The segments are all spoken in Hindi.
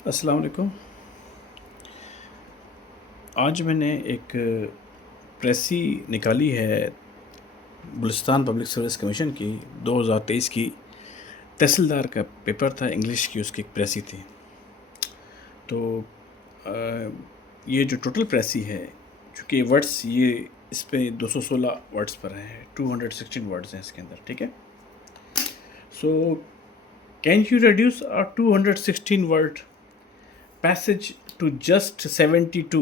अस्सलाम वालेकुम। आज मैंने एक प्रेसी निकाली है बलूचिस्तान पब्लिक सर्विस कमीशन की 2023 की। तहसीलदार का पेपर था, इंग्लिश की उसकी एक प्रेसी थी। तो अ, ये जो टोटल प्रेसी है, चूँकि वर्ड्स ये इस पे 216 वर्ड्स पर है, 216 वर्ड्स हैं इसके अंदर, ठीक है। So can you reduce a 216 word passage to just 72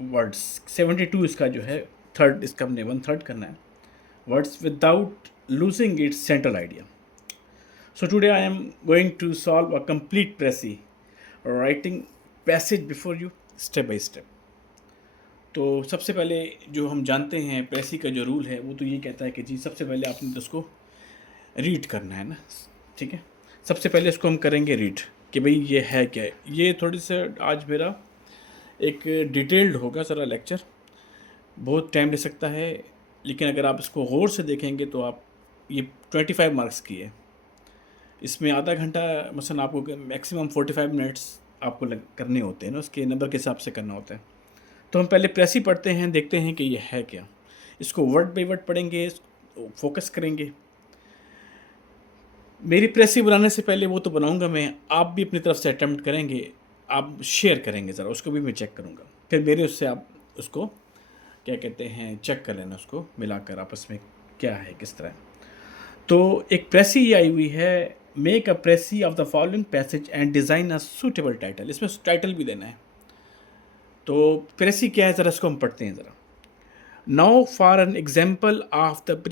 words. 72 इसका जो है थर्ड, इसका हमने वन थर्ड करना है words without losing its central idea. So today I am going to solve a complete Prezi, writing passage before you step by step. तो सबसे पहले जो हम जानते हैं प्रेसी का जो रूल है वो तो ये कहता है कि जी सबसे पहले आपने तो उसको रीड करना है ना, ठीक है। सबसे पहले इसको हम करेंगे रीड कि भाई ये है क्या है। ये थोड़ी सा आज मेरा एक डिटेल्ड होगा सारा लेक्चर, बहुत टाइम ले सकता है, लेकिन अगर आप इसको गौर से देखेंगे तो आप ये 25 मार्क्स की है। इसमें आधा घंटा मसलन आपको मैक्सिमम 45 मिनट्स आपको करने होते हैं ना, उसके नंबर के हिसाब से करना होता है। तो हम पहले प्रेसी पढ़ते हैं, देखते हैं कि ये है क्या। इसको वर्ड बाई वर्ड पढ़ेंगे, फोकस करेंगे। मेरी प्रेसी बनाने से पहले वो तो बनाऊंगा मैं, आप भी अपनी तरफ से अटैम्प्ट करेंगे, आप शेयर करेंगे ज़रा, उसको भी मैं चेक करूँगा। फिर मेरे उससे आप उसको क्या कहते हैं चेक कर लेना, उसको मिलाकर आपस में क्या है किस तरह। तो एक प्रेसी ये आई हुई है, make a precis of the following passage and design a suitable title. इसमें टाइटल भी देना है। तो प्रेसी क्या है ज़रा इसको हम पढ़ते हैं ज़रा। Now for an example of the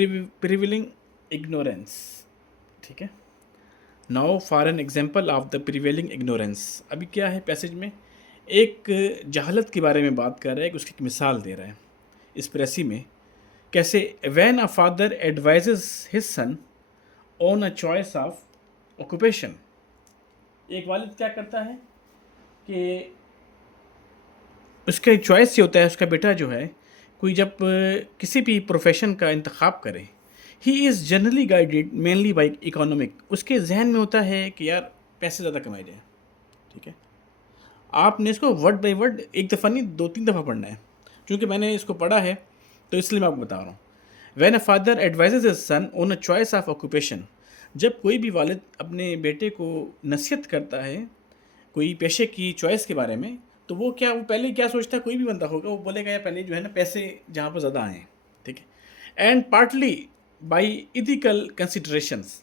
prevailing ignorance, ठीक है। Now for an example of the prevailing ignorance. अभी क्या है पैसेज में, एक जहालत के बारे में बात कर रहा है कि उसकी एक मिसाल दे रहा है इस प्रेसी में। कैसे, when a father advises his son on a choice of occupation. एक वालिद क्या करता है कि उसका चॉइस ये होता है, उसका बेटा जो है कोई जब किसी भी प्रोफेशन का इंतखाब करे, he is generally guided mainly by economic. उसके जहन में होता है कि यार पैसे ज़्यादा कमाए जाए, ठीक है। आपने इसको वर्ड बाई वर्ड एक दफ़ा नहीं 2-3 दफ़ा पढ़ना है, क्योंकि मैंने इसको पढ़ा है तो इसलिए मैं आपको बता रहा हूँ। When a father advises his son on a choice of occupation. जब कोई भी वालिद अपने बेटे को नसीहत करता है कोई पेशे की चॉइस के बारे में, तो वो पहले क्या सोचता है, कोई भी बंदा होगा वो बोलेगा यार पहले जो है ना पैसे जहाँ पर ज़्यादा आएँ, ठीक है। And partly by ethical considerations.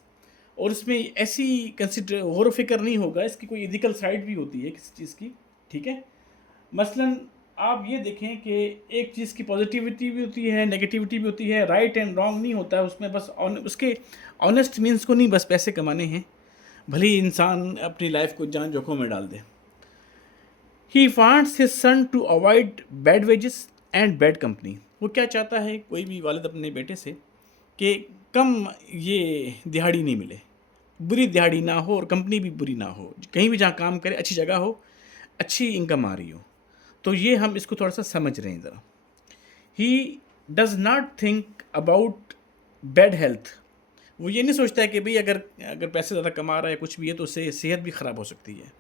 और इसमें ऐसी कंसिडर गौर व फिक्र नहीं होगा, इसकी कोई इथिकल साइड भी होती है किसी चीज़ की, ठीक है। मसलन आप ये देखें कि एक चीज़ की पॉजिटिविटी भी होती है, नेगेटिविटी भी होती है, राइट एंड रॉन्ग नहीं होता है उसमें, बस उसके ऑनेस्ट मीन्स को नहीं बस पैसे कमाने हैं, भले ही इंसान अपनी लाइफ को जान जोखों में डाल दे। He wants his son to avoid bad wages and bad company. वो क्या चाहता है कोई भी वालिद अपने बेटे से कि कम ये दिहाड़ी नहीं मिले, बुरी दिहाड़ी ना हो और कंपनी भी बुरी ना हो, कहीं भी जहाँ काम करे अच्छी जगह हो, अच्छी इनकम आ रही हो। तो ये हम इसको थोड़ा सा समझ रहे हैं ज़रा। He does not think about bad health. वो ये नहीं सोचता है कि भाई अगर अगर पैसे ज़्यादा कमा रहा है कुछ भी है तो उससे सेहत भी ख़राब हो सकती है।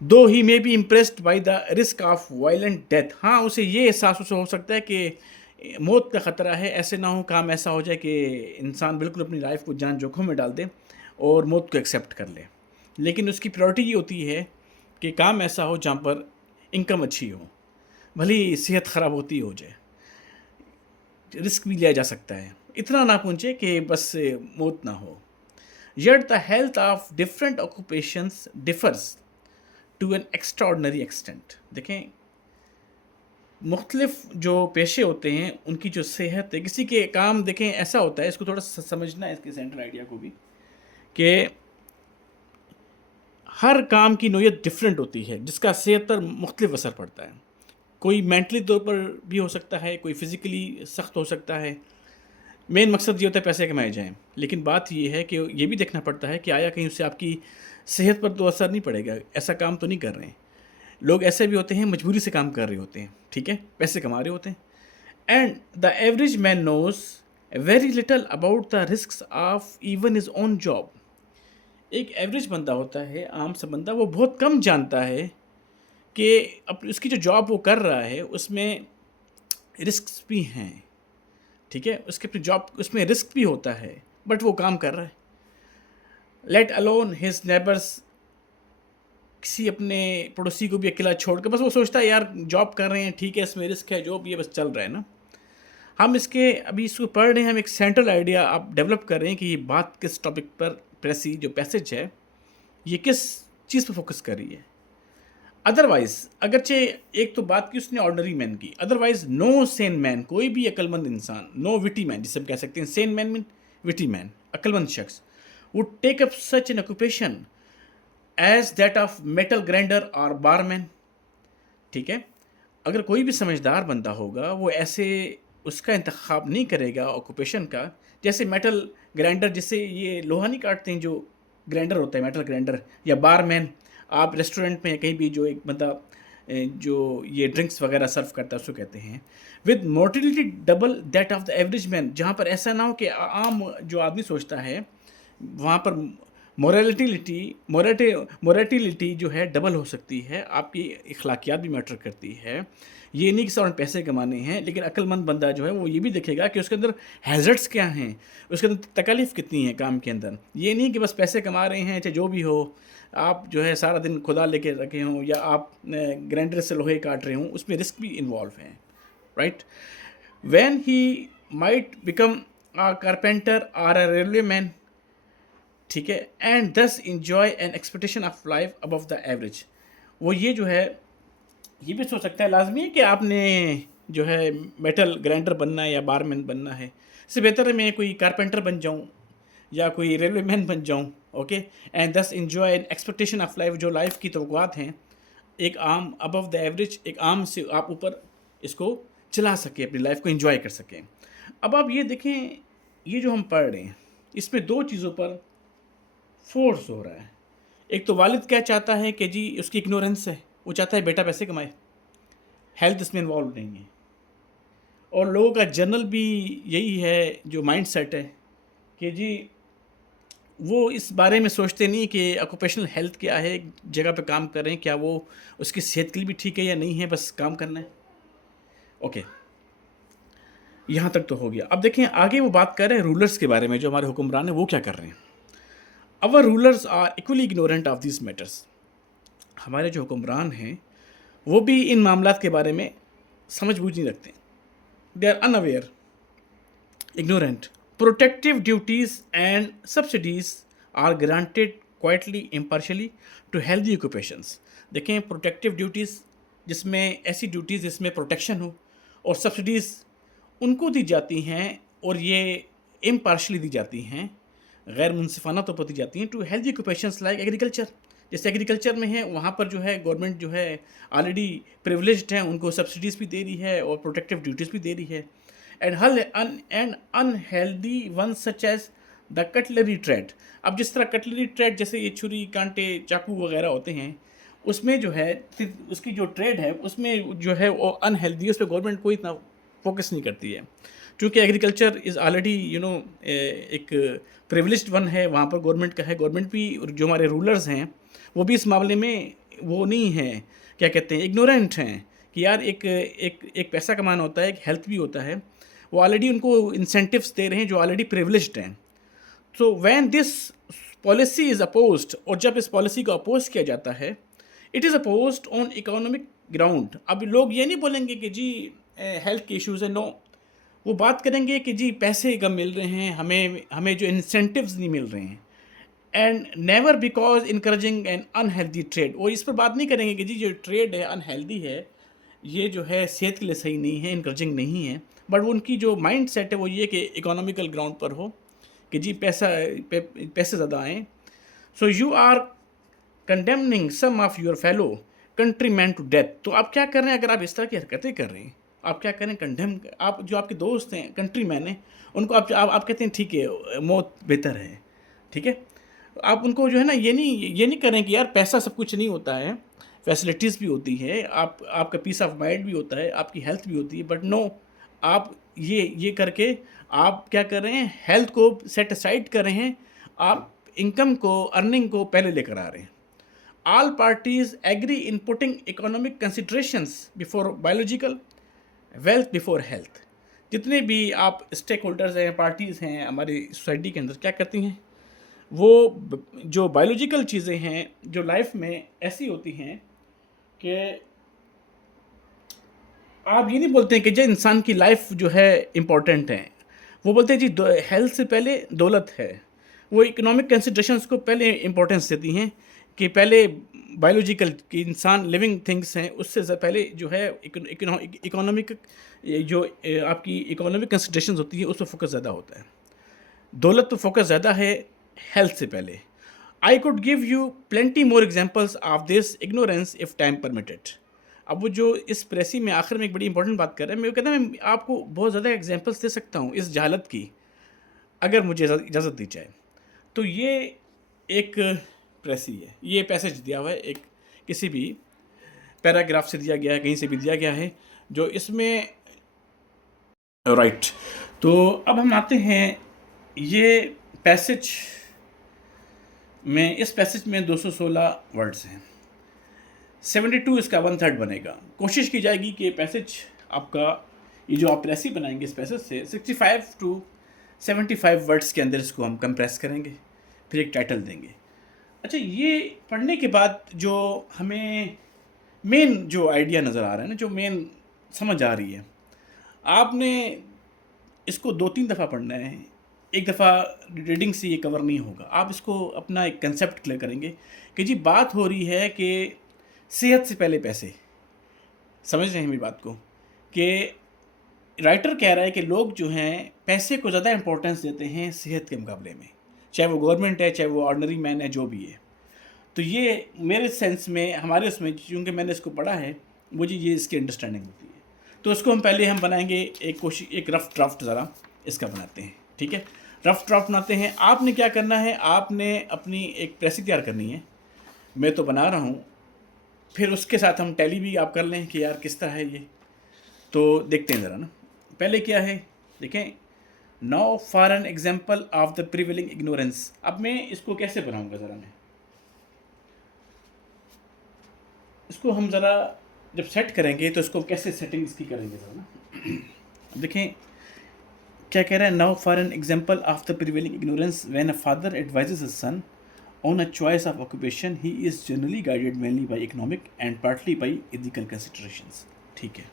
Though he may be impressed by the risk of violent death. हाँ, उसे ये एहसास उसे हो सकता है कि मौत का ख़तरा है, ऐसे ना हो काम ऐसा हो जाए कि इंसान बिल्कुल अपनी लाइफ को जान जोखों में डाल दे और मौत को एक्सेप्ट कर ले। लेकिन उसकी प्रायोरिटी ये होती है कि काम ऐसा हो जहाँ पर इनकम अच्छी हो, भले ही सेहत ख़राब होती हो जाए, रिस्क भी लिया जा सकता है, इतना ना पहुँचे कि बस मौत ना हो। Yet the health of different occupations differs to an extraordinary extent। देखें, मुख्तलिफ जो पेशे होते हैं उनकी जो सेहत है, किसी के काम देखें ऐसा होता है, इसको थोड़ा सा समझना है इसके सेंट्रल आइडिया को भी, कि हर काम की नोयत डिफरेंट होती है जिसका सेहत पर मुख्तलिफ असर पड़ता है। कोई मेंटली तौर पर भी हो सकता है, कोई फिज़िकली सख्त हो सकता है। मेन मकसद ये होता है पैसे कमाए जाएँ, लेकिन बात ये है कि ये भी देखना पड़ता है कि आया कहीं उससे आपकी सेहत पर तो असर नहीं पड़ेगा, ऐसा काम तो नहीं कर रहे हैं। लोग ऐसे भी होते हैं मजबूरी से काम कर रहे होते हैं, ठीक है, पैसे कमा रहे होते हैं। And the average man knows very little about the risk of even his own job. एक एवरेज बंदा होता है, आम सा बंदा, वो बहुत कम जानता है कि अब उसकी जो जॉब वो कर रहा है उसमें रिस्क्स भी हैं, ठीक है, उसके अपनी जॉब उसमें रिस्क भी होता है, बट वो काम कर रहा है। लेट अलोन हिज नेबर्स, किसी अपने पड़ोसी को भी अकेला छोड़ के, बस वो सोचता है यार जॉब कर रहे हैं, ठीक है, इसमें रिस्क है, जो भी है, बस चल रहा है ना। हम इसके अभी इसको पढ़ रहे हैं, हम एक सेंट्रल आइडिया आप डेवलप कर रहे हैं कि ये बात किस टॉपिक पर, प्रेसी जो पैसेज है ये किस चीज़ पर फोकस कर रही है। अदरवाइज अगरचे एक तो बात की उसने ऑर्डनरी मैन की, अदरवाइज नो सेन मैन, कोई भी अक्लमंद इंसान, नो विटी मैन जिसे हम कह सकते हैं, sane man mean witty man, अक्लमंद शख्स, would take up such an occupation as that of metal grinder और बारमैन, ठीक है। अगर कोई भी समझदार बंदा होगा वो ऐसे उसका इंतखाब नहीं करेगा ऑक्यूपेशन का, जैसे मेटल ग्राइंडर, जिससे ये लोहा नहीं काटते हैं, जो ग्राइंडर होता है मेटल ग्राइंडर, या बारमैन, आप रेस्टोरेंट में कहीं भी जो एक बंदा जो ये ड्रिंक्स वगैरह सर्व करता है उसको कहते हैं। With mortality double that of the average man, जहाँ पर ऐसा ना हो कि आम जो आदमी सोचता है वहाँ पर मोराटिलिटी जो है डबल हो सकती है, आपकी अखलाकियात भी मैटर करती है। ये नहीं कि सिर्फ पैसे कमाने हैं, लेकिन अक्लमंद बंदा जो है वो ये भी देखेगा कि उसके अंदर हैज़र्ड्स क्या हैं, उसके अंदर तकलीफ़ कितनी है काम के अंदर। ये नहीं कि बस पैसे कमा रहे हैं, चाहे जो भी हो, आप जो है सारा दिन खुदा लेके रखे हों या आप ग्राइंडर से लोहे काट रहे हों, उसमें रिस्क भी इन्वॉल्व हैं, right. When he might become a carpenter और अ रेलवे मैन, ठीक है, एंड दस enjoy an expectation of life above the average. वो ये जो है ये भी सोच सकता है, लाजमी है कि आपने जो है मेटल ग्राइंडर बनना है या बारमैन बनना है, इससे बेहतर है मैं कोई कारपेंटर बन जाऊँ या कोई रेलवे मैन बन जाऊँ, ओके। एंड दस enjoy an expectation of life, जो लाइफ की तवक्कुआत हैं एक आम अबव द एवरेज, एक आम से आप ऊपर इसको चला सकें, अपनी लाइफ को इंजॉय कर सकें। अब आप ये देखें, ये जो हम पढ़ रहे हैं इसमें दो चीज़ों पर फोर्स हो रहा है। एक तो वालिद क्या चाहता है कि जी उसकी इग्नोरेंस है, वो चाहता है बेटा पैसे कमाए, हेल्थ इसमें इन्वॉल्व नहीं है। और लोगों का जनरल भी यही है जो माइंड सेट है कि जी वो इस बारे में सोचते नहीं कि ऑक्यूपेशनल हेल्थ क्या है, एक जगह पे काम कर रहे हैं, क्या वो उसकी सेहत के लिए भी ठीक है या नहीं है, बस काम करना है, ओके। यहाँ तक तो हो गया। अब देखें आगे वो बात कर रहे हैं रूलर्स के बारे में, जो हमारे हुक्मरान हैं वो क्या कर रहे हैं। Our rulers are equally ignorant of this matters, हमारे जो हुक्मरान हैं वो भी इन मामलात के बारे में समझ बूझ नहीं रखते। They are unaware, ignorant. Protective duties and subsidies are granted quietly, impartially to healthy occupations. देखें प्रोटेक्टिव ड्यूटीज़ जिसमें ऐसी ड्यूटीज़ जिसमें प्रोटेक्शन हो, और सब्सिडीज़ उनको दी जाती हैं और ये इम्पार्शली दी जाती हैं, गैर मुनसिफाना तौर पर दी जाती हैं, to healthy occupations like agriculture. जैसे एग्रीकल्चर में है वहाँ पर जो है गवर्नमेंट जो है ऑलरेडी प्रिविलेज्ड है, उनको सब्सिडीज़ भी दे रही है और प्रोटेक्टिव ड्यूटीज़ भी दे रही है। And unhealthy one such as the cutlery trade. अब जिस तरह कटलरी ट्रेड जैसे ये छुरी कांटे चाकू वगैरह होते हैं, उसमें जो है उसकी जो ट्रेड है उसमें जो है वो अनहेल्दी है, उस पर गवर्नमेंट कोई इतना फोकस नहीं करती है, क्योंकि एग्रीकल्चर इज़ ऑलरेडी एक प्रिविलेज्ड वन है, वहाँ पर गवर्नमेंट का है। गवर्नमेंट भी जो हमारे रूलर्स हैं वो भी इस मामले में वो नहीं है, क्या कहते हैं, इग्नोरेंट हैं कि यार एक पैसा कमाना होता है, एक हेल्थ भी होता है, वो ऑलरेडी उनको इंसेंटिव्स दे रहे हैं जो ऑलरेडी प्रिविलेज्ड हैं। So when this policy is opposed, और जब इस पॉलिसी को अपोज किया जाता है, it is opposed on economic ground. अब लोग ये नहीं बोलेंगे कि जी हेल्थ के इश्यूज़ है, नो, वो बात करेंगे कि जी पैसे कम मिल रहे हैं, हमें जो इंसेंटिव्स नहीं मिल रहे हैं, and never because encouraging N unhealthy trade. और इस पर बात नहीं करेंगे कि जी जो ट्रेड है अनहेल्दी है, ये जो है सेहत के लिए सही नहीं है, इनकरेजिंग नहीं है, बट उनकी जो माइंड सेट है वो ये कि इकोनॉमिकल ग्राउंड पर हो कि जी पैसे ज़्यादा आएँ। So you are condemning some of your fellow country man to death. तो आप क्या कर रहे हैं, अगर आप इस तरह की हरकतें कर रहे हैं, आप क्या करें, कंडेम, आप जो आपके दोस्त हैं कंट्री मैन हैं उनको आप कहते हैं ठीक है मौत बेहतर है, ठीक है। आप उनको जो है ना ये नहीं करें कि यार पैसा सब कुछ नहीं होता है, फैसिलिटीज़ भी होती है, आपका पीस ऑफ माइंड भी होता है, आपकी हेल्थ भी होती है, बट नो, आप ये करके आप क्या कर रहे हैं, हेल्थ को सेट असाइड कर रहे हैं, आप इनकम को, अर्निंग को पहले लेकर आ रहे हैं। All parties agree in putting economic considerations before biological, wealth before health. जितने भी आप स्टेक होल्डर्स हैं, पार्टीज़ हैं हमारी सोसाइटी के अंदर, क्या करती हैं वो जो बायोलॉजिकल चीज़ें हैं जो लाइफ में ऐसी होती हैं कि आप ये नहीं बोलते हैं कि जो इंसान की लाइफ जो है इम्पोर्टेंट है, वो बोलते हैं जी हेल्थ से पहले दौलत है। वो इकोनॉमिक कंसिडरेशंस को पहले इम्पोर्टेंस देती हैं कि पहले बायोलॉजिकल कि इंसान लिविंग थिंग्स हैं, उससे पहले जो है इकोनॉमिक जो आपकी इकोनॉमिक कंसिडरेशंस होती है उस पर फोकस ज़्यादा होता है। दौलत पर फोकस ज़्यादा है हेल्थ से पहले। I could give you plenty more examples of this ignorance if time permitted. अब वो जो इस प्रेसी में आखिर में एक बड़ी इंपॉर्टेंट बात कर रहा है, मैं कहता मैं आपको बहुत ज़्यादा एग्जाम्पल्स दे सकता हूँ इस जहालत की, अगर मुझे इजाज़त दी जाए। तो ये एक प्रेसी है, ये पैसेज दिया हुआ है, एक किसी भी पैराग्राफ से दिया गया है, कहीं से भी दिया गया है, जो इसमें राइट। तो अब हम आते हैं ये पैसेज में, इस पैसेज में 216 वर्ड्स हैं, 72 इसका 1/3 बनेगा। कोशिश की जाएगी कि पैसेज आपका, ये जो आप प्रेसी बनाएंगे इस पैसेज से 65 to 75 वर्ड्स के अंदर इसको हम कंप्रेस करेंगे, फिर एक टाइटल देंगे। अच्छा, ये पढ़ने के बाद जो हमें मेन जो आइडिया नज़र आ रहा है ना, जो मेन समझ आ रही है, आपने इसको 2-3 दफ़ा पढ़ना है। एक दफ़ा रीडिंग से ये कवर नहीं होगा। आप इसको अपना एक कंसेप्ट क्लियर करेंगे कि जी बात हो रही है कि सेहत से पहले पैसे। समझ रहे हैं मेरी बात को, कि राइटर कह रहा है कि लोग जो हैं पैसे को ज़्यादा इंपॉर्टेंस देते हैं सेहत के मुकाबले में, चाहे वो गवर्नमेंट है, चाहे वो ऑर्डिनरी मैन है, जो भी है। तो ये मेरे सेंस में, हमारे उसमें, क्योंकि मैंने इसको पढ़ा है, मुझे ये इसकी अंडरस्टैंडिंग होती है। तो इसको हम पहले हम बनाएंगे एक रफ़ ड्राफ्ट ज़रा इसका बनाते हैं, ठीक है। रफ़ ड्राफ्ट बनाते हैं। आपने क्या करना है, आपने अपनी एक प्रेसी तैयार करनी है, मैं तो बना रहा हूँ, फिर उसके साथ हम टैली भी आप कर लें कि यार किस तरह है ये। तो देखते हैं ज़रा ना, पहले क्या है देखें। Now for an example of the prevailing ignorance. अब मैं इसको कैसे बनाऊँगा ज़रा, मैं इसको हम ज़रा जब सेट करेंगे तो इसको कैसे सेटिंग इसकी करेंगे ज़रा ना। देखें क्या कह रहा है। Now for an example of the prevailing ignorance, when a father advises his son on a choice of occupation, he is generally guided mainly by economic and partly by ethical considerations. ठीक है,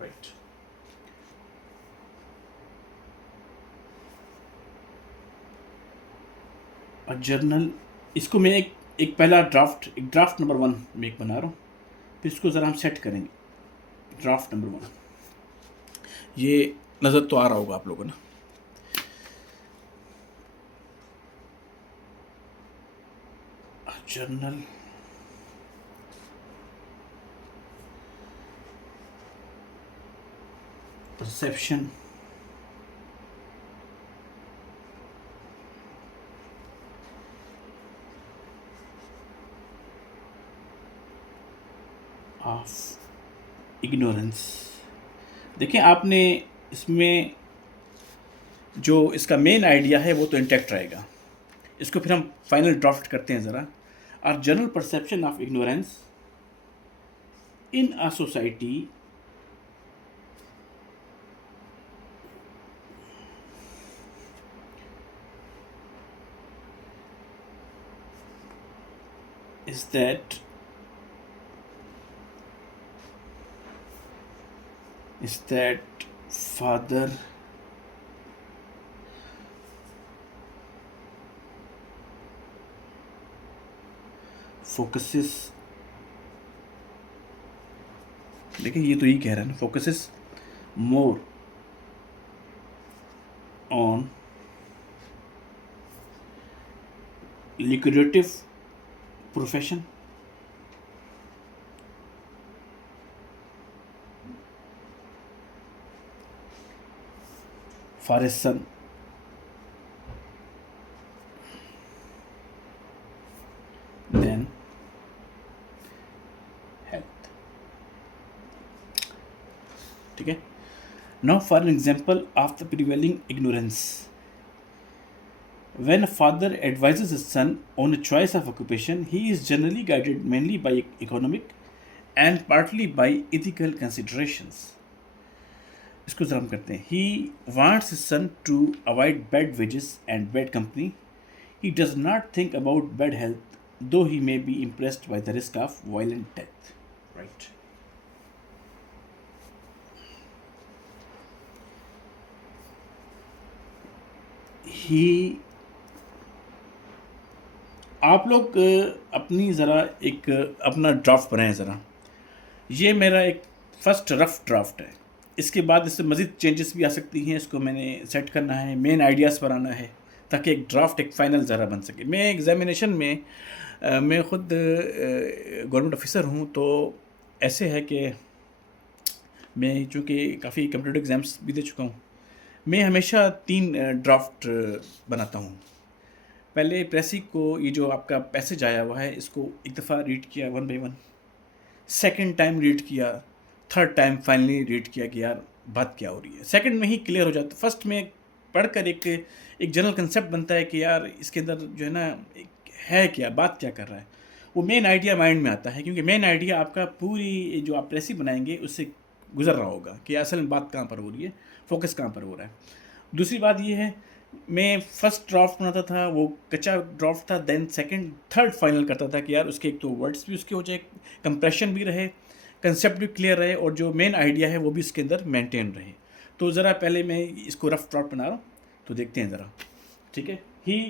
राइट। और जर्नल, इसको मैं एक पहला एक ड्राफ्ट नंबर 1 में एक बना रहा हूँ, फिर इसको ज़रा हम सेट करेंगे। ड्राफ्ट नंबर 1 ये नज़र तो आ रहा होगा आप लोगों ने। Journal perception of ignorance. देखिए आपने इसमें जो इसका मेन आइडिया है वो तो इंटैक्ट रहेगा। इसको फिर हम फाइनल ड्राफ्ट करते हैं ज़रा। Our general perception of ignorance in a society is that father focuses, देखिए ये तो यही कह रहा है ना, focuses more on lucrative profession for his son than health। ठीक है। Now for an example of the prevailing ignorance, When a father advises his son on a choice of occupation, he is generally guided mainly by economic and partly by ethical considerations. इसको जरा हम करते हैं. He wants his son to avoid bad wages and bad company. He does not think about bad health, though he may be impressed by the risk of violent death. Right. He आप लोग अपनी ज़रा एक अपना ड्राफ्ट बनाएं ज़रा. ये मेरा एक फर्स्ट रफ ड्राफ्ट है. इसके बाद इससे मज़ीद चेंजेस भी आ सकती हैं. इसको मैंने सेट करना है, मेन आइडियाज़ पर आना है ताकि एक ड्राफ्ट एक फ़ाइनल ज़रा बन सके. मैं एग्ज़ामिनेशन में मैं ख़ुद गवर्नमेंट ऑफिसर हूँ, तो ऐसे है कि मैं चूँकि काफ़ी कंप्यूटर एग्ज़ाम्स भी दे चुका हूँ, मैं हमेशा 3 ड्राफ्ट बनाता हूँ. पहले प्रेसी को ये जो आपका पैसेज आया हुआ है इसको एक दफ़ा रीड किया 1 बाय 1, सेकंड टाइम रीड किया, थर्ड टाइम फाइनली रीड किया कि यार बात क्या हो रही है. सेकंड में ही क्लियर हो जाता. फर्स्ट में पढ़कर एक जनरल कंसेप्ट बनता है कि यार इसके अंदर जो है ना है क्या, बात क्या कर रहा है. वो मेन आइडिया माइंड में आता है, क्योंकि मेन आइडिया आपका पूरी जो आप प्रेसी बनाएंगे उससे गुजर रहा होगा कि असल में बात कहाँ पर हो रही है, फोकस कहाँ पर हो रहा है. दूसरी बात ये है, मैं फर्स्ट ड्राफ्ट बनाता था, वो कच्चा ड्राफ्ट था, देन सेकंड थर्ड फाइनल करता था कि यार उसके एक तो वर्ड्स भी उसके हो जाए, कंप्रेशन भी रहे, कंसेप्ट भी क्लियर रहे, और जो मेन आइडिया है वो भी इसके अंदर मेंटेन रहे. तो ज़रा पहले मैं इसको रफ ड्राफ्ट बना रहा हूँ, तो देखते हैं ज़रा. ठीक है. He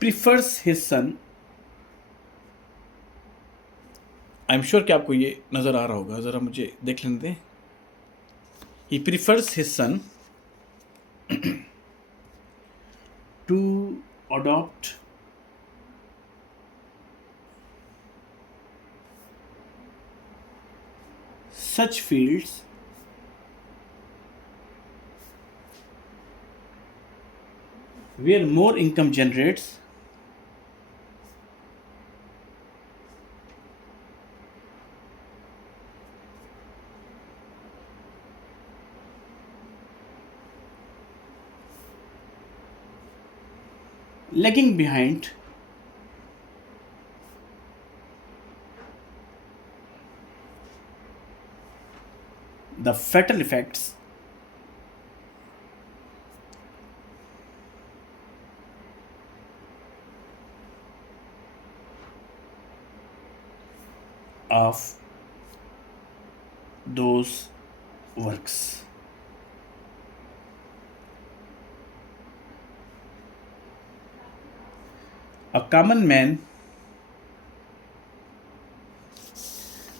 prefers his son. I am sure कि आपको ये नज़र आ रहा होगा, ज़रा मुझे देख लेने दें. He prefers his son to adopt such fields where more income generates lagging behind the fatal effects of those works. A common man,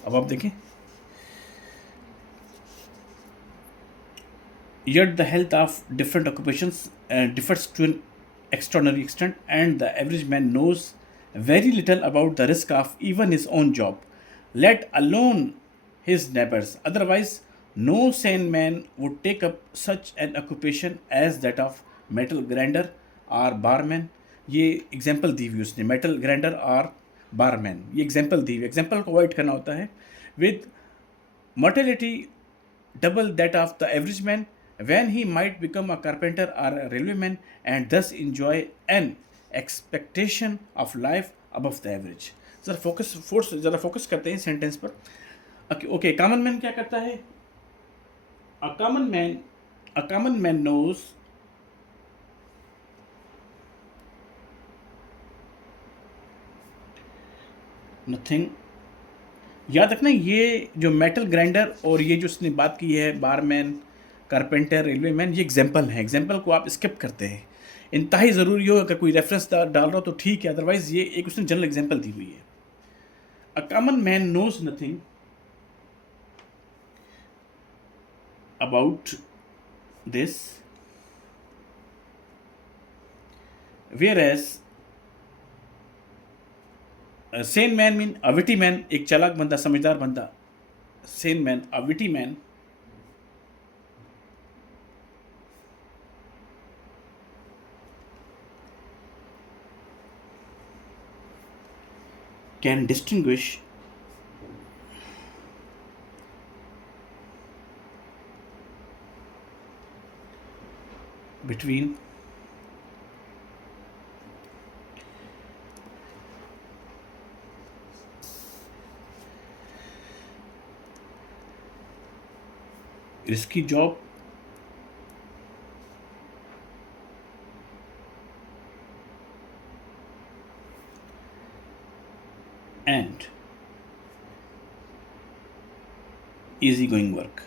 अब आप देखें, yet the health of different occupations differs to an extraordinary extent, and the average man knows very little about the risk of even his own job, let alone his neighbors. Otherwise, no sane man would take up such an occupation as that of metal grinder or barman. ये एग्जाम्पल दी हुई उसने, मेटल ग्राइंडर और बारमैन, ये एग्जाम्पल दी हुई. एग्जाम्पल को अवॉइड करना होता है. With mortality double that of the average man, when he might become a carpenter or a railwayman and thus enjoy an expectation of life above the average. ज़रा फोकस करते हैं सेंटेंस पर. ओके, कॉमन मैन क्या करता है? A common man knows nothing. याद रखना, ये जो मेटल ग्राइंडर और ये जो उसने बात की है बारमैन, कारपेंटर, रेलवे मैन, ये एग्जाम्पल है. एग्जाम्पल को आप स्किप करते हैं. इंतहाई ज़रूरी हो, अगर कोई रेफरेंस डाल रहा हो तो ठीक है, अदरवाइज़ ये एक उसने जनरल एग्जाम्पल दी हुई है. A common man knows nothing about this, whereas sane man mean a witty man, एक चालाक बंदा, समझदार बंदा. Sane man, a witty man, can distinguish between risky job, and easygoing work.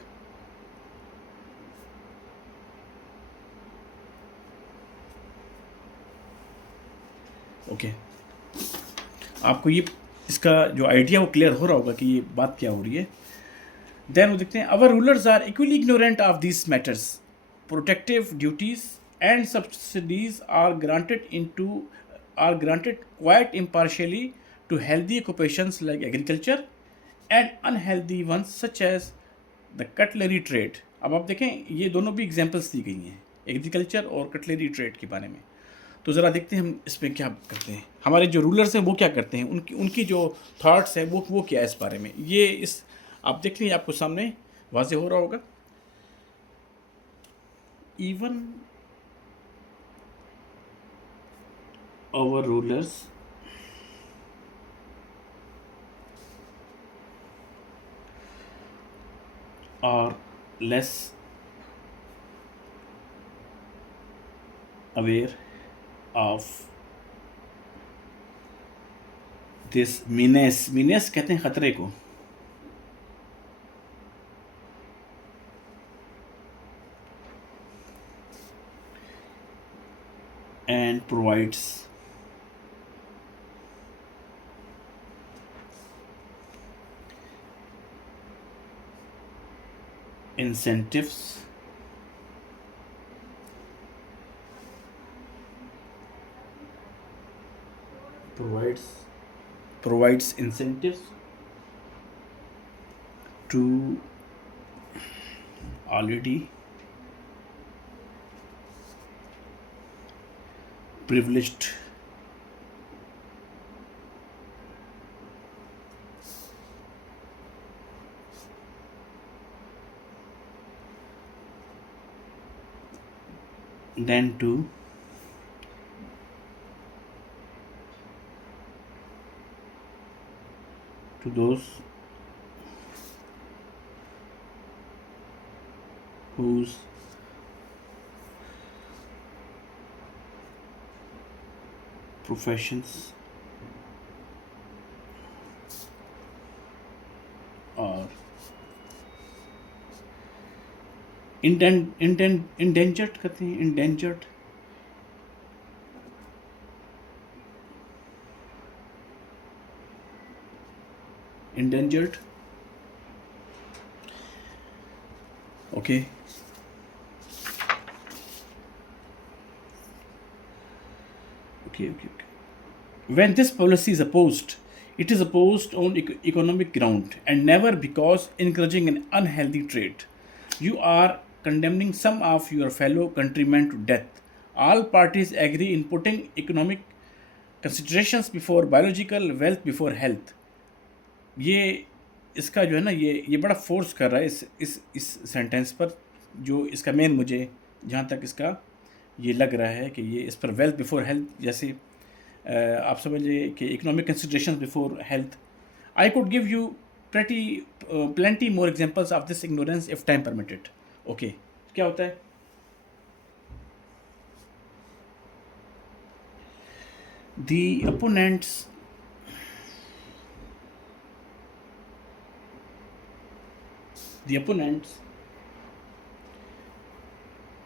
Okay, आपको ये इसका जो आइडिया वो क्लियर हो रहा होगा कि ये बात क्या हो रही है। देन वो देखते हैं, our rulers are equally ignorant of this matters, protective duties and subsidies are granted quite impartially to healthy occupations like agriculture and unhealthy ones such as the cutlery trade. अब आप देखें, ये दोनों भी एग्जांपल्स दी गई हैं एग्रीकल्चर और कटलरी ट्रेड के बारे में। तो ज़रा देखते हैं हम इसमें क्या करते हैं, हमारे जो रूलर्स हैं वो क्या करते हैं, उनकी उनकी जो थॉट्स हैं वो क्या है इस बारे में। ये इस आप देख लीजिए, आपको सामने वाज़ेह हो रहा होगा। Even our rulers are less aware of this menace कहते हैं ख़तरे को, and provides incentives provides incentives to already privileged than to those whose professions are endangered कहते हैं, endangered okay। When this policy is opposed, it is opposed on economic ground and never because encouraging an unhealthy trade. You are condemning some of your fellow countrymen to death. All parties agree in putting economic considerations before biological, wealth before health. ये इसका जो है ना, ये बड़ा फोर्स कर रहा है इस सेंटेंस पर, जो इसका मेन मुझे जहाँ तक इसका ये लग रहा है कि ये इस पर वेल्थ बिफोर हेल्थ, जैसे आप समझिए कि economic consideration before health. I could give you plenty more examples of this ignorance if time permitted। Okay, क्या होता है, the opponents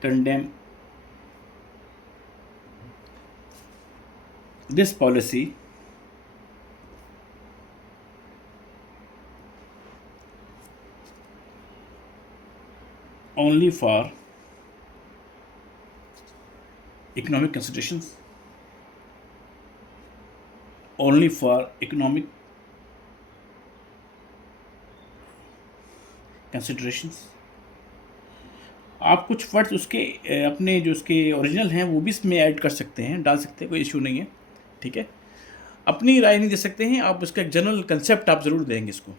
condemn this policy only for economic considerations, only for economic considerations। आप कुछ वर्ड्स उसके अपने जो उसके ओरिजिनल हैं वो भी इसमें ऐड कर सकते हैं, डाल सकते हैं, कोई इशू नहीं है, ठीक है। अपनी राय नहीं दे सकते हैं आप, उसका एक जनरल कंसेप्ट आप ज़रूर देंगे इसको।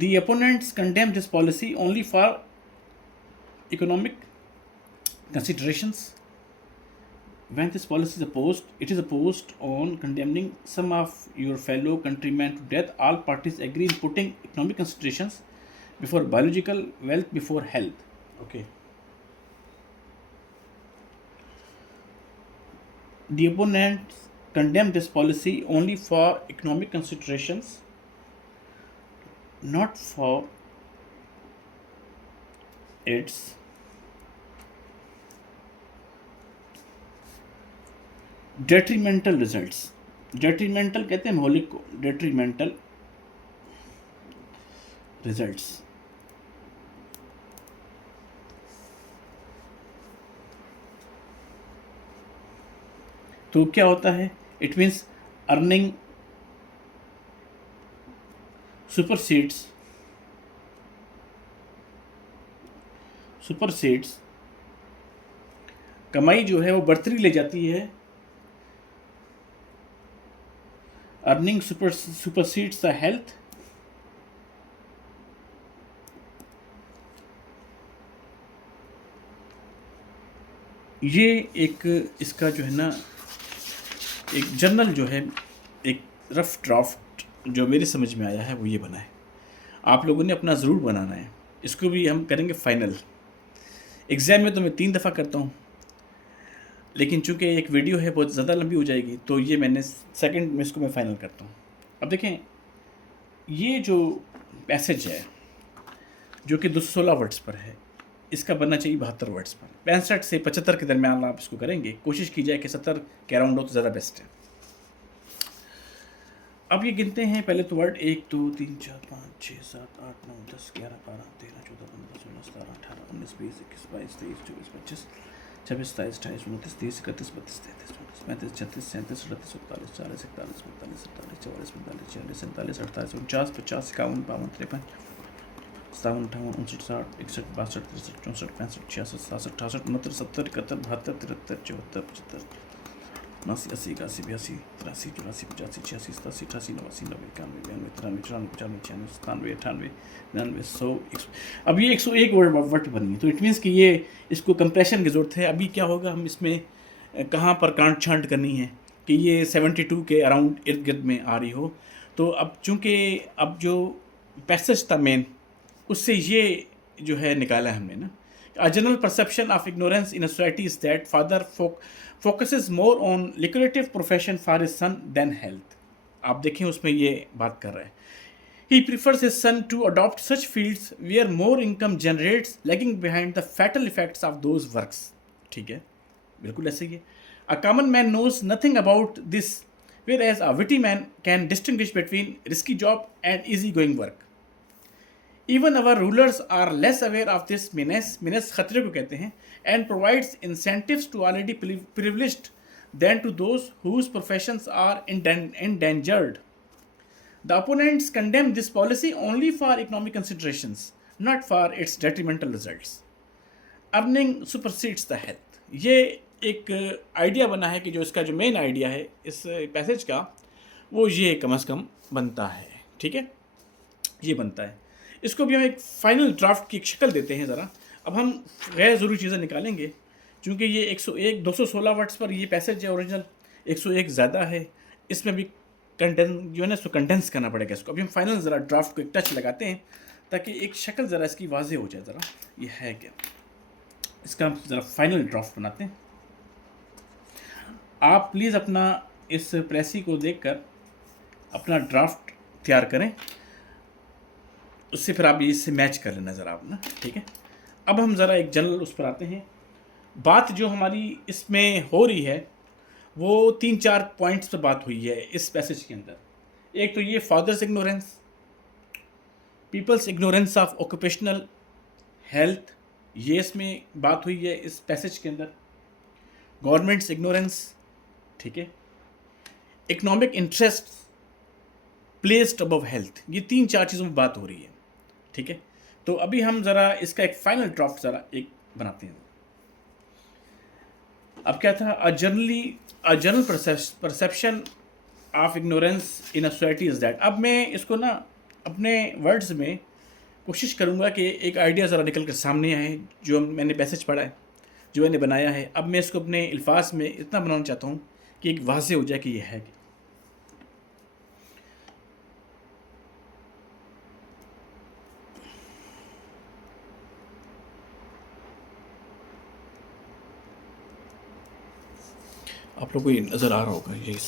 The opponents condemn this policy only for economic considerations When this policy is opposed, it is opposed on condemning some of your fellow countrymen to death. All parties agree in putting economic considerations before biological, wealth before health. Okay. The opponents condemn this policy only for economic considerations, not for its detrimental results. detrimental कहते हैं मौलिक को, detrimental results. तो क्या होता है? इट मीन्स अर्निंग सुपरसीड्स कमाई जो है वो बढ़ती ले जाती है. Earning supersedes the health. ये एक इसका जो है ना एक जर्नल जो है, एक रफ ड्राफ्ट जो मेरे समझ में आया है वो ये बना है. आप लोगों ने अपना ज़रूर बनाना है. इसको भी हम करेंगे फाइनल. एग्ज़ाम में तो मैं 3 दफ़ा करता हूँ, लेकिन चूंकि एक वीडियो है बहुत ज़्यादा लंबी हो जाएगी, तो ये मैंने सेकंड में इसको मैं फाइनल करता हूँ. अब देखें, ये जो पैसेज है जो कि 216 वर्ड्स पर है, इसका बनना चाहिए 72 वर्ड्स पर. 65 से 75 के दरमियान आप इसको करेंगे. कोशिश की जाए कि 70 के अराउंड हो तो ज़्यादा बेस्ट है. अब ये गिनते हैं पहले तो वर्ड 1 2 3 4 5 6 7 8 9 10 11 12 13 14 15 16 17 18 19 20 21 22 23 24 25 26 27 28 29 30 31 32 33 34 35 36 37 38 39 40 41 42 43 44 45 46 47 48 49 50 51 52 53 54 55 56 57 58 59 60 61 62 63 64 65 66 67 68 69 70 71 72 73 74 75 80 81 82 83 84 85 86 87 88 89 90 91 92 93 94 95 96 97 98 99 100. अब ये 101 वर्ड बनी है, तो इट मीन्स कि ये इसको कंप्रेशन की ज़रूरत है. अभी क्या होगा, हम इसमें कहाँ पर कांट छांट करनी है कि ये 72 के अराउंड इर्द गिर्द में आ रही हो. तो अब चूँकि अब जो पैसेज था मेन, उससे ये जो है निकाला है हमने ना. A general perception of ignorance in a society is that father focuses more on lucrative profession for his son than health. आप देखें उसमें ये बात कर रहे हैं. He prefers his son to adopt such fields where more income generates, lagging behind the fatal effects of those works. ठीक है, बिल्कुल ऐसे ही है. A common man knows nothing about this, whereas a witty man can distinguish between risky job and easy-going work. Even our rulers are less aware of this menace खतरे को कहते हैं, and provides incentives to already privileged than to those whose professions are endangered. The opponents condemn this policy only for economic considerations, not for its detrimental results. Earning supersedes the health. ये एक आइडिया बना है कि जो इसका जो मेन आइडिया है इस पैसेज का, वो ये कम से कम बनता है. ठीक है, ये बनता है. इसको भी हम एक फाइनल ड्राफ्ट की एक शक्ल देते हैं ज़रा. अब हम गैर ज़रूरी चीज़ें निकालेंगे, क्योंकि ये 101 216 वर्ड्स पर ये पैसेज है ओरिजिनल. 101 ज़्यादा है, इसमें भी जो है ना इसको कंडेंस करना पड़ेगा इसको. अभी हम फाइनल ज़रा ड्राफ्ट को एक टच लगाते हैं ताकि एक शक्ल ज़रा इसकी वाज़ेह हो जाए. ज़रा ये है क्या, इसका हम ज़रा फाइनल ड्राफ्ट बनाते हैं. आप प्लीज़ अपना इस प्रेसी को देखकर अपना ड्राफ्ट तैयार करें, उससे फिर आप इससे मैच कर लेना ज़रा आप ना. ठीक है, अब हम ज़रा एक जनरल उस पर आते हैं. बात जो हमारी इसमें हो रही है वो 3-4 पॉइंट्स पर बात हुई है इस पैसेज के अंदर. एक तो ये father's ignorance, people's ignorance of occupational health, ये इसमें बात हुई है इस पैसेज के अंदर. गवर्नमेंट्स इग्नोरेंस, ठीक है. Economic interest placed above health, ये 3-4 चीज़ों में बात हो रही है. ठीक है, तो अभी हम ज़रा इसका एक फाइनल ड्राफ्ट ज़रा एक बनाते हैं. अब क्या था, a general perception of ignorance in a society is that. अब मैं इसको ना अपने वर्ड्स में कोशिश करूँगा कि एक आइडिया ज़रा निकल कर सामने आए जो मैंने पैसेज पढ़ा है, जो मैंने बनाया है, अब मैं इसको अपने अल्फाज में इतना बनाना चाहता हूँ कि एक वाज़ेह हो जाए कि ये है। आप लोगों को ये नज़र आ रहा होगा ये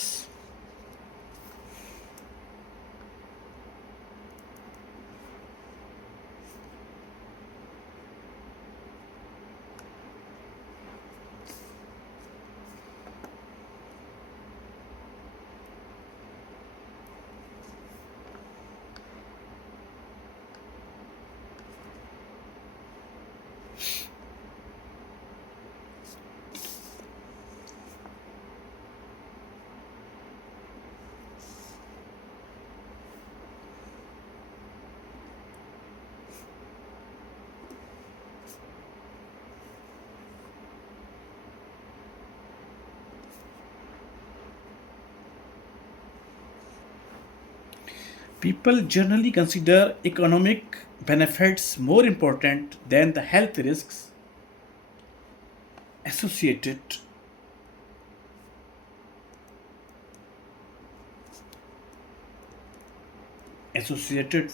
People generally consider economic benefits more important than the health risks associated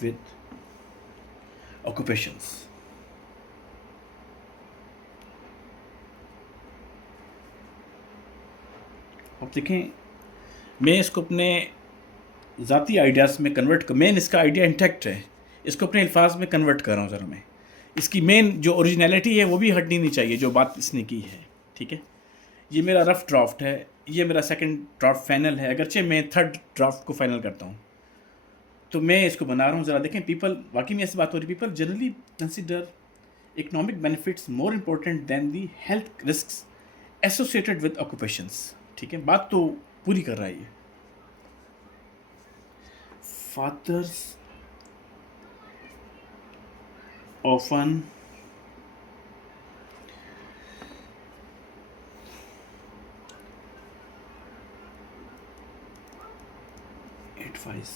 with occupations. अब देखें, मैं इसको अपने ज़ाती आइडियाज़ में कन्वर्ट मेन इसका आइडिया इंटैक्ट है, इसको अपने अल्फाज में कन्वर्ट कर रहा हूँ ज़रा मैं। इसकी मेन जो ओरिजिनलिटी है वो भी हटनी नहीं चाहिए जो बात इसने की है, ठीक है। ये मेरा रफ ड्राफ्ट है, ये मेरा सेकंड ड्राफ्ट फाइनल है, अगरचे मैं थर्ड ड्राफ्ट को फाइनल करता हूँ। तो मैं इसको बना रहा हूँ, ज़रा देखें। पीपल, वाकई में ऐसी बात हो रही, people generally consider economic benefits more important than the health risk associated with occupations. ठीक है, बात तो पूरी कर रहा है ये। Fathers often advise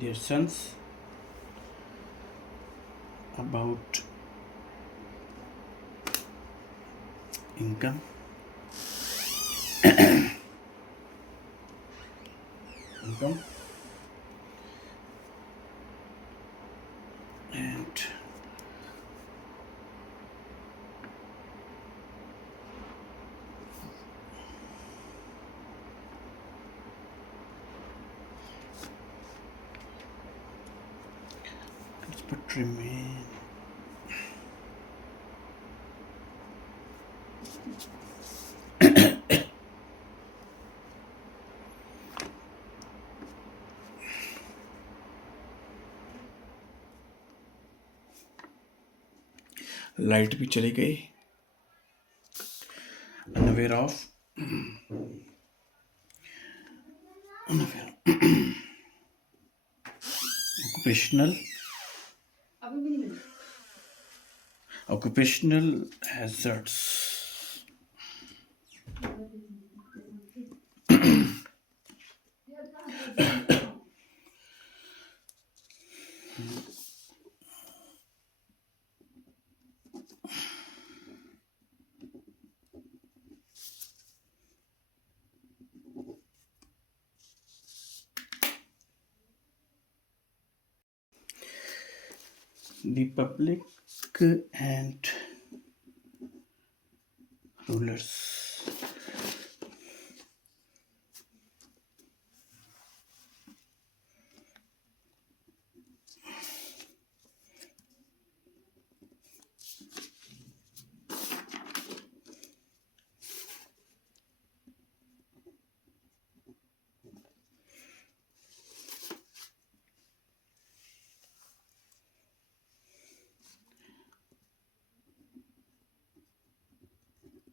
their sons about income, income and but remain light भी चली गई। Unaware of occupational hazards. The public and rulers.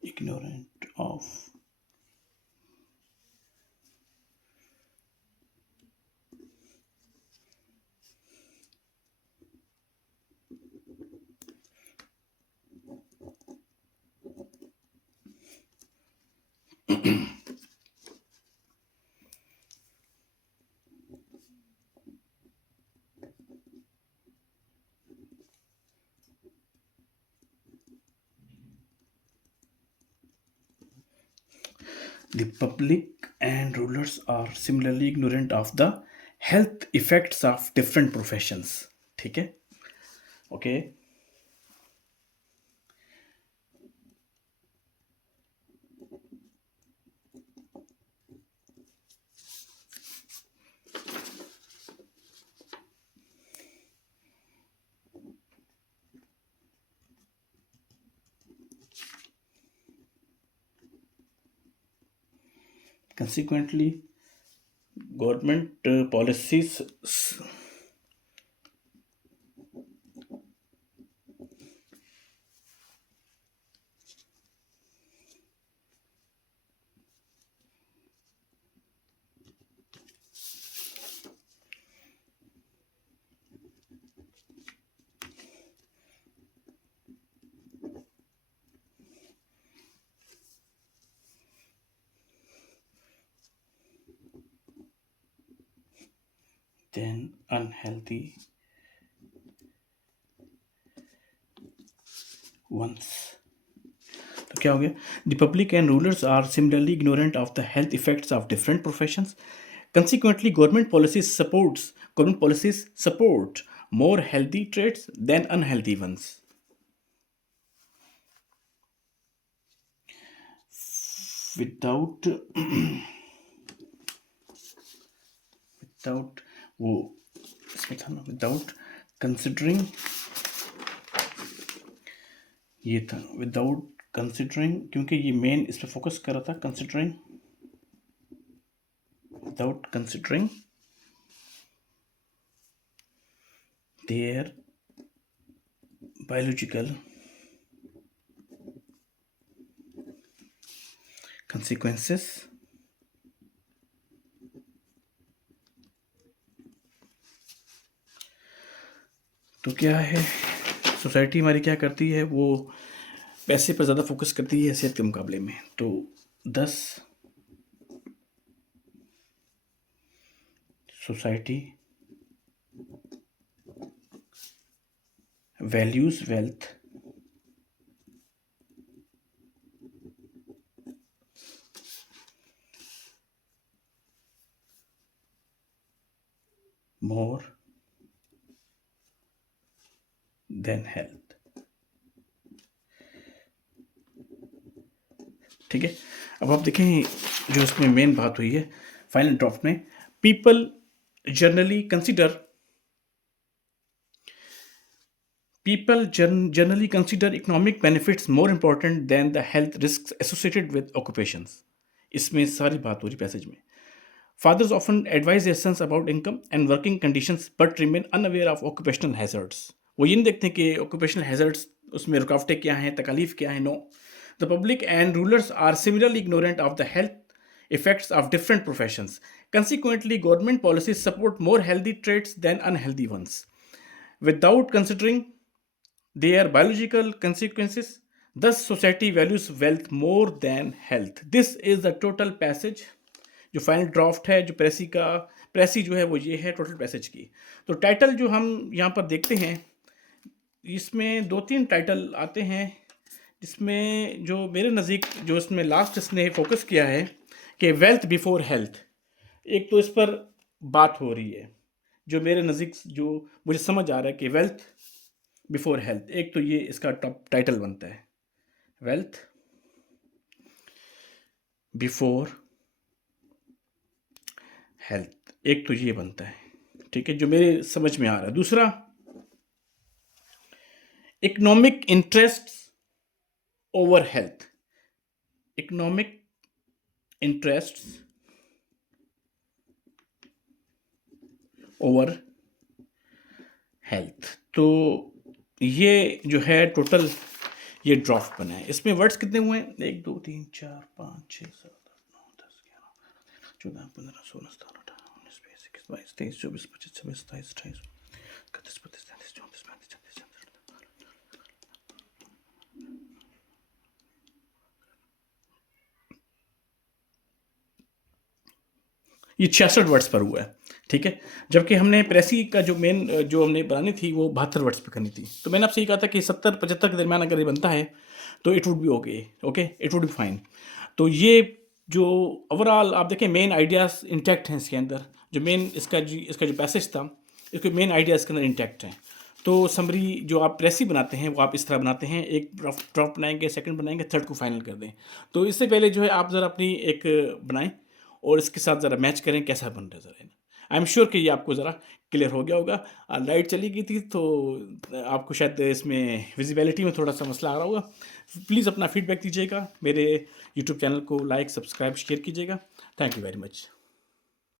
Ignorant of The public and rulers are similarly ignorant of the health effects of different professions. ठीक है, okay. Consequently, government policies then unhealthy ones. तो क्या हो गया? The public and rulers are similarly ignorant of the health effects of different professions. Consequently, government policies support more healthy traits than unhealthy ones. Without without वो इसमें था ना, without considering, ये था without considering, क्योंकि ये मेन इस पर फोकस कर रहा था. considering, without considering their biological consequences, तो क्या है, सोसाइटी हमारी क्या करती है, वो पैसे पर ज़्यादा फोकस करती है सेहत के मुकाबले में. तो 10 society values wealth more than health. ठीक है, अब आप देखें जो इसमें मेन बात हुई है फाइनल ड्राफ्ट में, people generally consider economic benefits more important than the health risks associated with occupations. इसमें सारी बात हो रही पैसेज में. Fathers often advise their sons about income and working conditions but remain unaware of occupational hazards. वो ये नहीं देखते कि occupational hazards उसमें रुकावटें क्या हैं, तकालीफ क्या हैं. No. The public and rulers are similarly ignorant of the health effects of different professions. Consequently, government policies support more healthy traits than unhealthy ones. Without considering their biological consequences, thus society values wealth more than health. This is the total passage. जो फाइनल ड्राफ्ट है, जो प्रेसी जो है वो ये है टोटल पैसेज की. तो टाइटल जो हम यहाँ पर देखते हैं, इसमें 2-3 टाइटल आते हैं, जिसमें जो मेरे नज़दीक जो इसमें लास्ट इसने फोकस किया है कि वेल्थ बिफोर हेल्थ. एक तो इस पर बात हो रही है जो मेरे नज़दीक जो मुझे समझ आ रहा है कि वेल्थ बिफोर हेल्थ, एक तो ये इसका टॉप टाइटल बनता है, वेल्थ बिफोर हेल्थ, एक तो ये बनता है. ठीक है, जो मेरे समझ में आ रहा है. दूसरा, economic interest over health. Economic interest over health. तो ये जो है टोटल ये ड्राफ्ट बना है. इसमें वर्ड्स कितने हुए हैं? 1 2 3 4 5 6 7 8 9 10 11 14 15 16 17 18 19 20 21 22 23 24 25 26 27 28 31 32 33 34 35 36 ये 66 वर्ड्स पर हुआ है. ठीक है, जबकि हमने प्रेसी का जो मेन जो हमने बनानी थी वो 72 वर्ड्स पे करनी थी. तो मैंने आपसे ये कहा था कि 70-75 के दरमियान अगर ये बनता है तो it would be okay, it would be fine. तो ये जो ओवरऑल आप देखें मेन आइडियाज़ इंटैक्ट हैं इसके अंदर, जो मेन इसका जो पैसेज था, इसके मेन आइडिया इसके अंदर इंटैक्ट हैं। तो समरी जो आप रेसिपी बनाते हैं वो आप इस तरह बनाते हैं, एक ड्राफ्ट बनाएंगे, सेकंड बनाएंगे, थर्ड को फाइनल कर दें। तो इससे पहले जो है आप ज़रा अपनी एक बनाएं और इसके साथ ज़रा मैच करें कैसा बन रहा है ज़रा। आई एम श्योर कि ये आपको ज़रा क्लियर हो गया होगा। लाइट चली गई थी तो आपको शायद इसमें विजिबिलिटी में थोड़ा सा मसला आ रहा होगा। प्लीज़ अपना फीडबैक दीजिएगा, मेरे यूट्यूब चैनल को लाइक, सब्सक्राइब, शेयर कीजिएगा। Thank you very much.